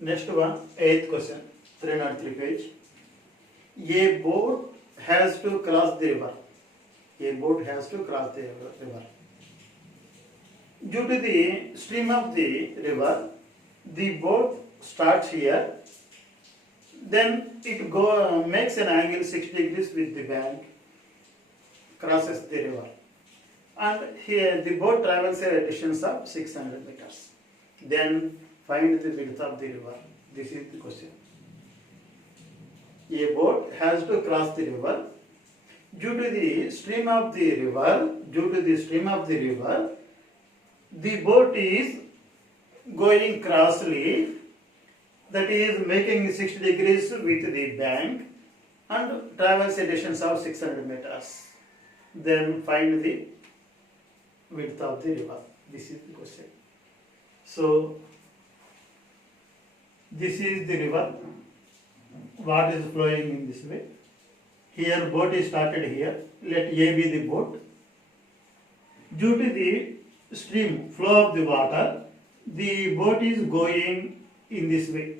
Next one, eighth question, 303 page. A boat has to cross the river. A boat has to cross the river. Due to the stream of the river, the boat starts here. Then it makes an angle 60 degrees with the bank, crosses the river. And here the boat travels a distance of 600 meters. Then find the width of the river. This is the question. A boat has to cross the river. Due to the stream of the river, the boat is going crossly, that is making 60 degrees with the bank and travels a distance of 600 meters. Then find the width of the river. This is the question. So, this is the river. Water is flowing in this way. Here boat is started here. Let A be the boat. Due to the stream flow of the water, the boat is going in this way,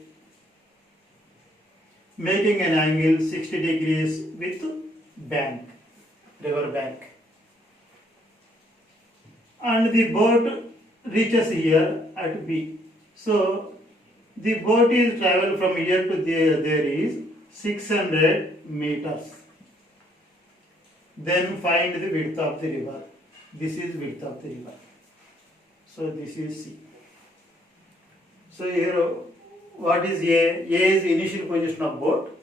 making an angle 60 degrees with bank, river bank. And the boat reaches here at B. So the boat is travel from here to there is 600 meters. Then find the width of the river. This is width of the river. So this is C. So here what is A? A is initial position of boat.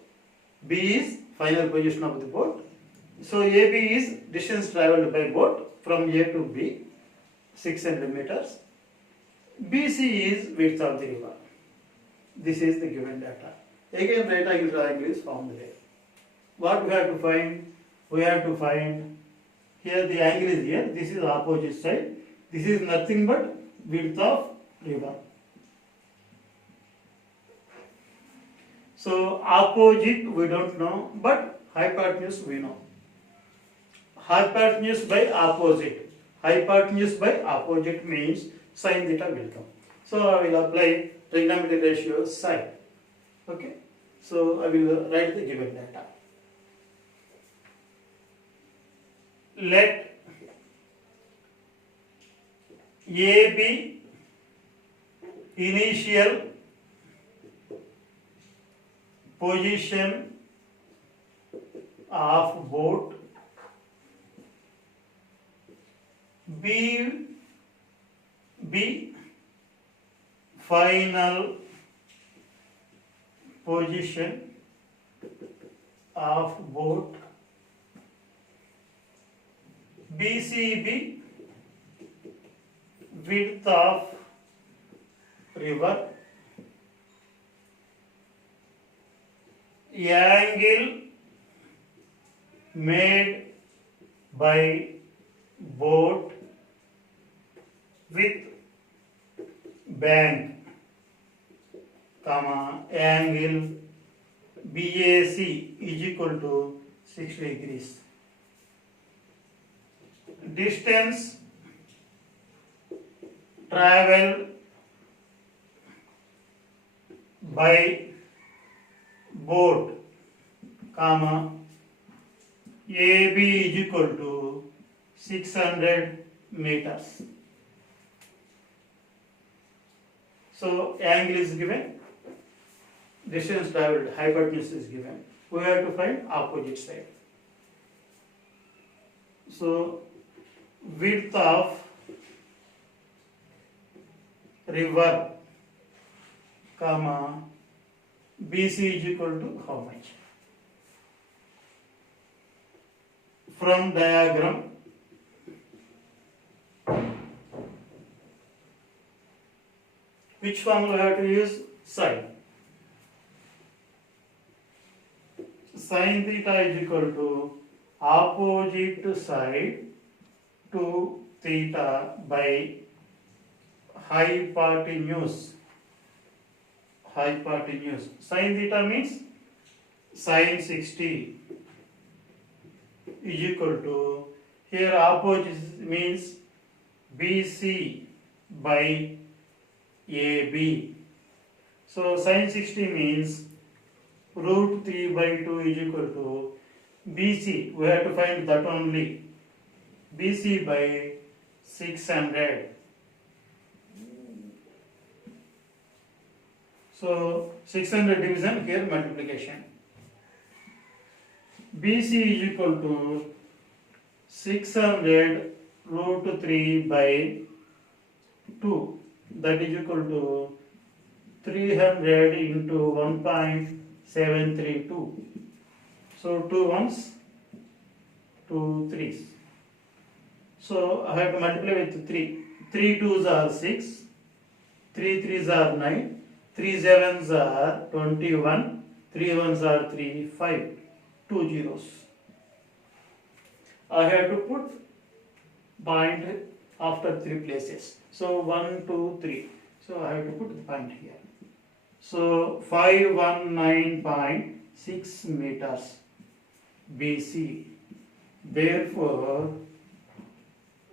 B is final position of the boat. So AB is distance travelled by boat from A to B, 600 meters. BC is width of the river. This is the given data. Again, right angle triangle is found there. What we have to find? We have to find here the angle is here. This is opposite side. This is nothing but width of river. So opposite we don't know, but hypotenuse we know. Hypotenuse by opposite. Hypotenuse by opposite means sin theta will come. So I will apply trigonometric ratio sine. Okay. So I will write the given data. Let A be initial position of boat, B final position of boat, BCB width of river, angle made by boat with bank, comma, angle BAC is equal to 60 degrees. Distance travel by boat, comma, AB is equal to 600 meters. So angle is given, distance traveled, hypotenuse is given. We have to find opposite side. So width of river, comma, BC is equal to how much? From diagram, which formula we have to use? Sine. Sine theta is equal to opposite side to theta by hypotenuse. Hypotenuse. Sine theta means sine 60 is equal to, here opposite means BC by AB So sin 60 means root 3 by 2 is equal to BC. We have to find that only. BC by 600. So 600 division, here multiplication. BC is equal to 600 root 3 by 2. That is equal to 300 into 1.732. So 2 ones, 2 threes. So I have to multiply with 3. 3 twos are 6, 3 threes are 9, 3 sevens are 21, 3 ones are 3, 5, 2 zeros. I have to put point after 3 places. So 1, 2, 3. So I have to put the point here. So 519.6 meters BC. Therefore,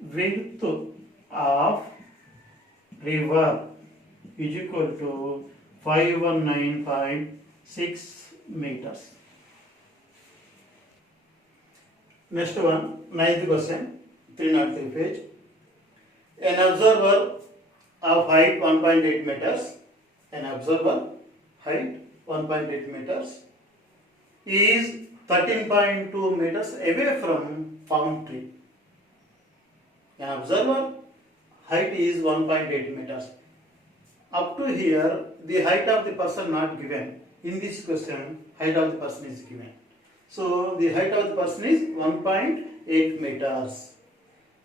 width of river is equal to 519.6 meters. Next one, 9th question, 303 page. An observer of height 1.8 meters, an observer height 1.8 meters is 13.2 meters away from palm tree. An observer height is 1.8 meters. Up to here, the height of the person not given. In this question, height of the person is given. So the height of the person is 1.8 meters.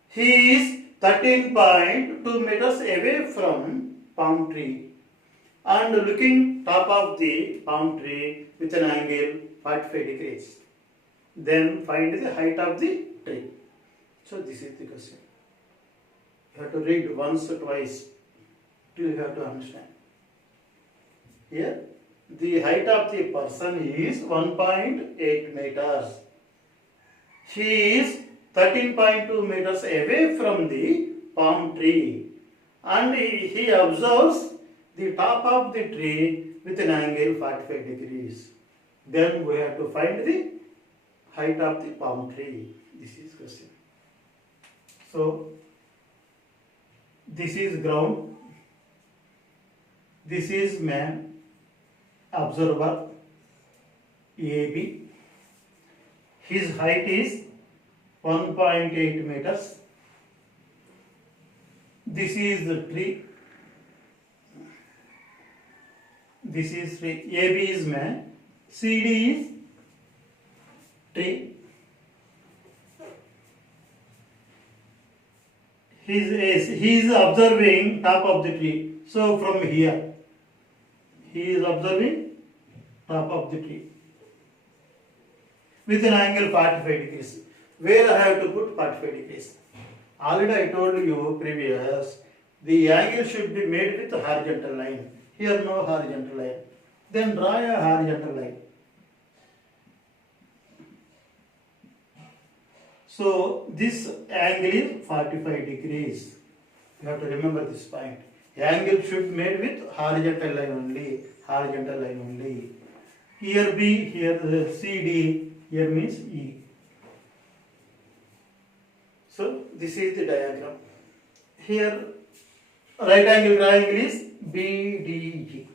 He is 13.2 meters away from palm tree and looking top of the palm tree with an angle 45 degrees. Then find the height of the tree. So this is the question. You have to read once or twice till you have to understand. Here, the height of the person is 1.8 meters. He is 13.2 meters away from the palm tree and he observes the top of the tree with an angle 45 degrees. Then we have to find the height of the palm tree. This is question. So, this is ground. This is man, observer, AB. His height is 1.8 meters. This is the tree. This is tree. AB is man. CD is tree. He is observing top of the tree. So from here, he is observing top of the tree with an angle 45 degrees. Where I have to put 45 degrees? Already I told you previous, the angle should be made with a horizontal line. Here no horizontal line. Then draw a horizontal line. So this angle is 45 degrees. You have to remember this point. The angle should be made with horizontal line only. Horizontal line only. Here B, here the CD, here means E. So this is the diagram. Here right angle triangle is BDE.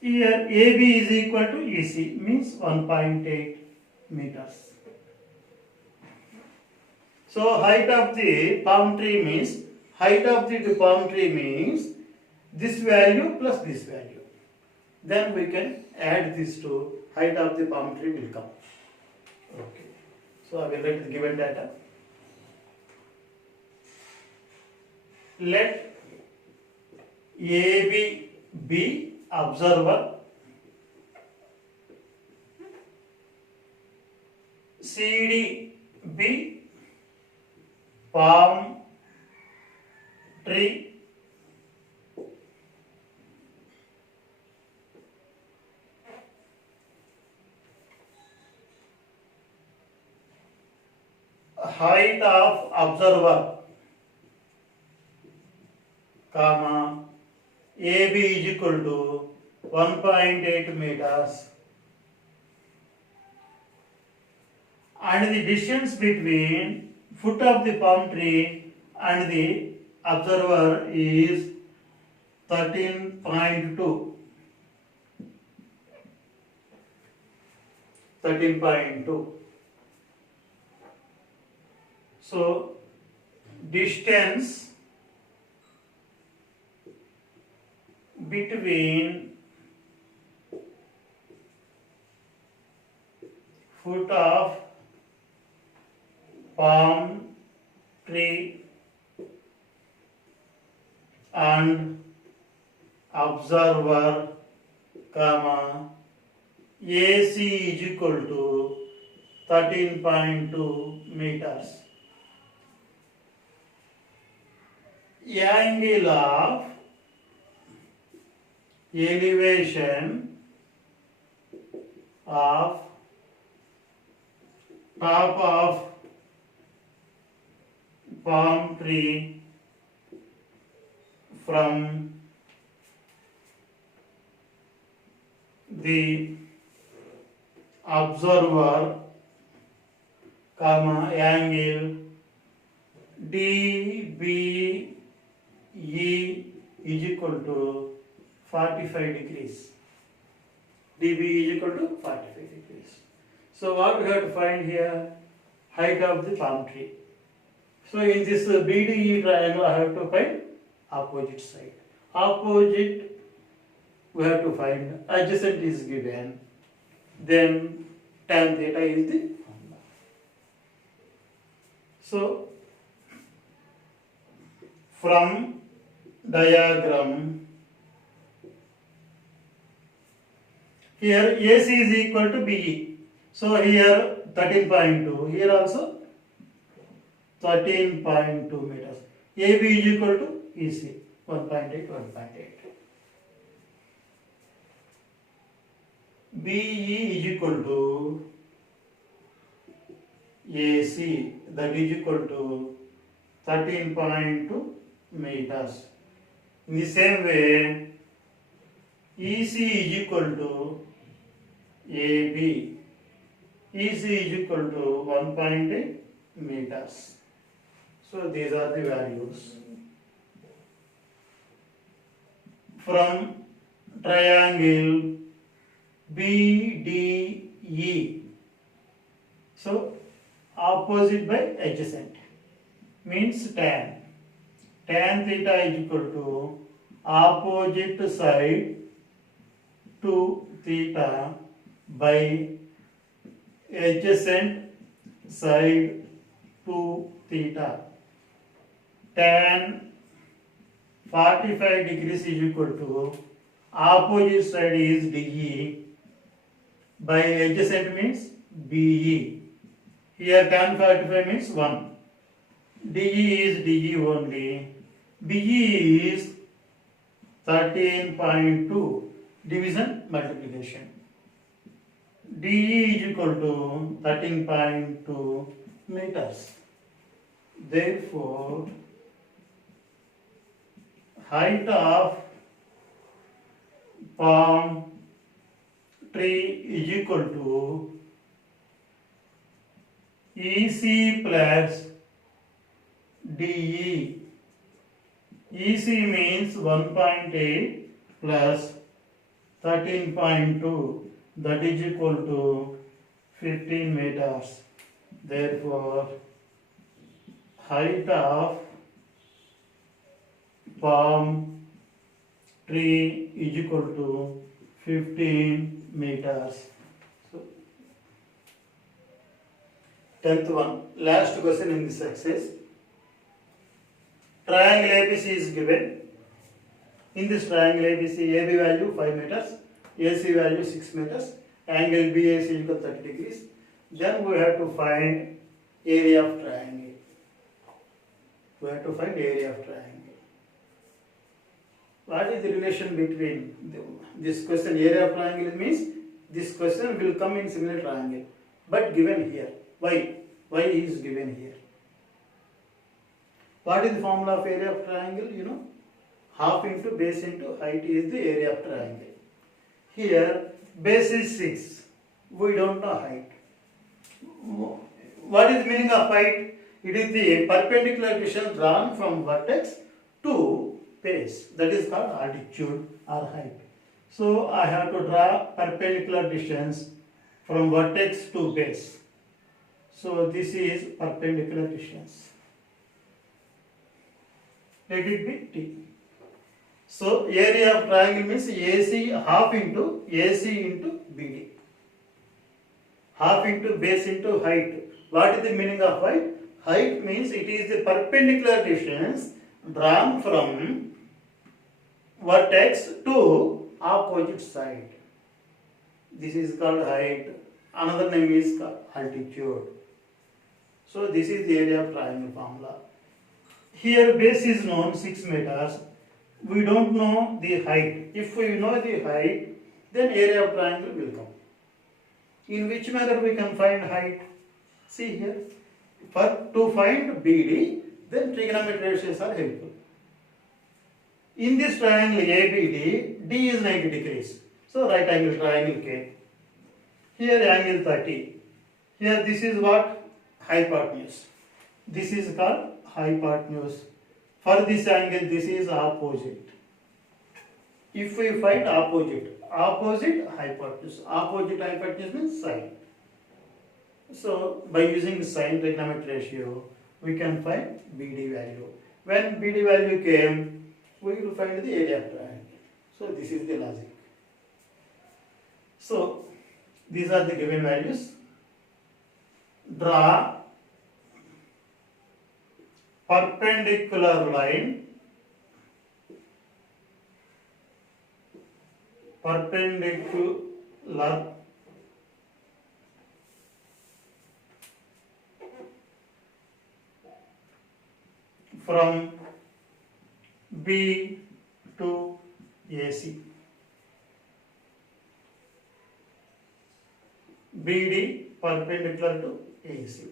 Here AB is equal to EC, means 1.8 meters. So height of the palm tree means, height of the palm tree means this value plus this value. Then we can add this to height of the palm tree will come. Okay. So I will write the given data. Let AB be observer, CD be palm tree, height of observer, comma, AB is equal to 1.8 meters, and the distance between foot of the palm tree and the observer is 13.2. 13.2. So distance between foot of palm tree and observer, comma, AC is equal to 13.2 meters. Angle of elevation of top of palm tree from the observer, comma, angle DBE is equal to 45 degrees. DB is equal to 45 degrees. So what we have to find here? Height of the palm tree. So in this BDE triangle, I have to find opposite side. Opposite we have to find, adjacent is given, then tan theta is the formula. So from diagram, here AC is equal to BE. So here 13.2, here also 13.2 meters. AB is equal to EC, 1.8, 1.8. BE is equal to AC, that is equal to 13.2 meters. In the same way, EC is equal to AB. EC is equal to 1.8 meters. So these are the values. From triangle BDE. So opposite by adjacent means tan. Tan theta is equal to opposite side to theta by adjacent side to theta. Tan 45 degrees is equal to opposite side is DE by adjacent means BE. Here tan 45 means 1. DE is DE only. BE is 13.2 division multiplication. DE is equal to 13.2 meters. Therefore, height of palm tree is equal to EC plus DE. EC means 1.8 plus 13.2, that is equal to 15 meters. Therefore, height of palm tree is equal to 15 meters. So, 10th one, last question in this exercise. Triangle ABC is given. In this triangle ABC, AB value 5 meters, AC value 6 meters, angle BAC is equal to 30 degrees. Then we have to find area of triangle. We have to find area of triangle. What is the relation between this question? Area of triangle means this question will come in similar triangle, but given here. Why? Why is given here? What is the formula of area of triangle? You know, half into base into height is the area of triangle. Here base is 6. We don't know height. What is the meaning of height? It is the perpendicular distance drawn from vertex to base. That is called altitude or height. So I have to draw perpendicular distance from vertex to base. So this is perpendicular distance. Let it be T. So area of triangle means AC half into AC into BD. Half into base into height. What is the meaning of height? Height means it is the perpendicular distance drawn from vertex to opposite side. This is called height. Another name is called altitude. So this is the area of triangle formula. Here base is known 6 meters. We don't know the height. If we know the height, then area of triangle will come. In which manner we can find height? See here. To find BD, then trigonometric ratios are helpful. In this triangle ABD, D is 90 degrees. So right angle triangle K. Here angle 30. Here this is what? Hypotenuse. This is called hypotenuse. For this angle, this is opposite. If we find opposite hypotenuse means sine. So by using sine trigonometric ratio, we can find BD value. When BD value came, we will find the area of triangle. So this is the logic. So these are the given values. Draw perpendicular line from B to AC. BD perpendicular to AC.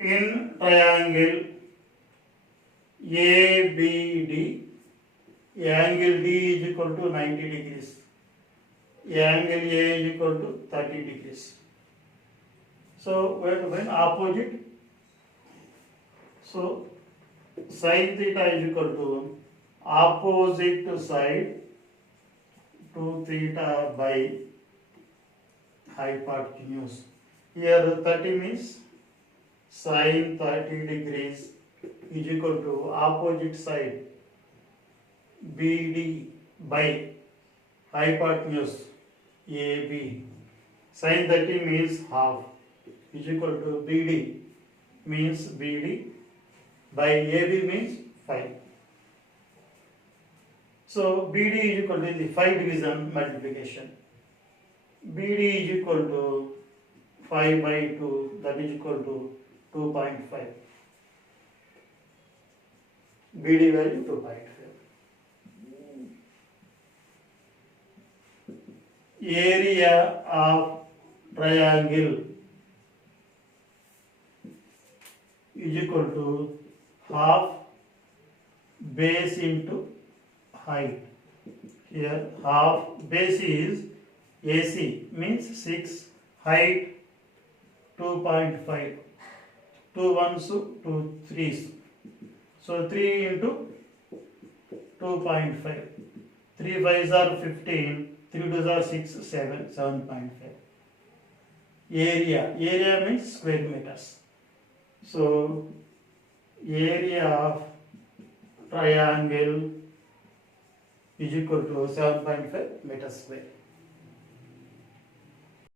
In triangle ABD, angle D is equal to 90 degrees. Angle A is equal to 30 degrees. So when opposite, so sin theta is equal to opposite side 2 theta by hypotenuse. Here 30 means sin 30 degrees is equal to opposite side BD by hypotenuse AB. Sin 30 means half is equal to BD means BD by AB means 5. So BD is equal to the 5 division multiplication. BD is equal to 5 by 2, that is equal to 2.5. BD value 2.5. Area of triangle is equal to half base into height. Here half base is AC means 6, height 2.5. 2 ones, 2 threes. So 3 into 2.5. 3 5s are 15. 3 2s are 6, 7, 7.5. Area means square meters. So area of triangle is equal to 7.5 meters square.